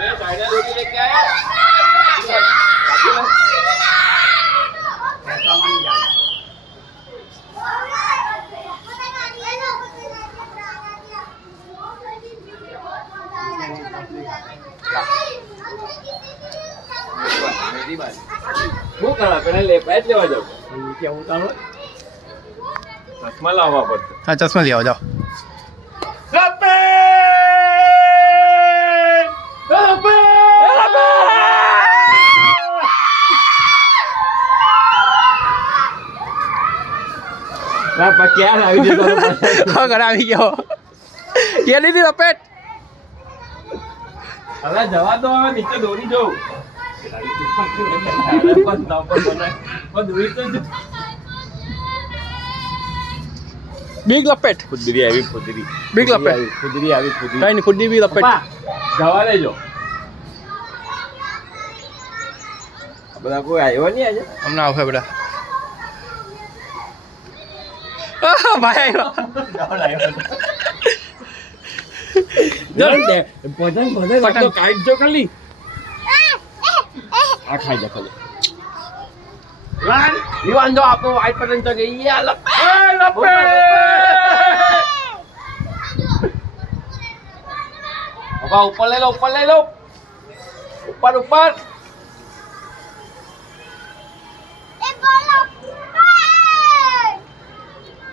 શું કરવા પેલા પેટ લેવા જાવ કેવું તારો ચશ્મા લાવવા પડશે. હા ચશ્મા લઈ આવો જાઓ. ક્યાં આવી જતો હા ઘરે આવી ગયો. કે લીધી લપેટ. હવે જવા દો હવે નીચે દોરી જવું. બિગ લપેટ. ખુદરી આવી ખુદરી. બિગ લપેટ. ખુદરી આવી ખુદરી. કઈ નહીં ખુદી બી લપેટ. જવા લેજો. બધા કોઈ આવ્યો નહીં આજે. હમણાં આવશે બધા. ભાઈ આવ્યો. કાઢ જો ખાલી આ ખાઈ જા ખાલી વિવાન જો આપણો વાઈટ પતંગ તો ગઈ યા લપે ઉપર લઈ લો ઉપર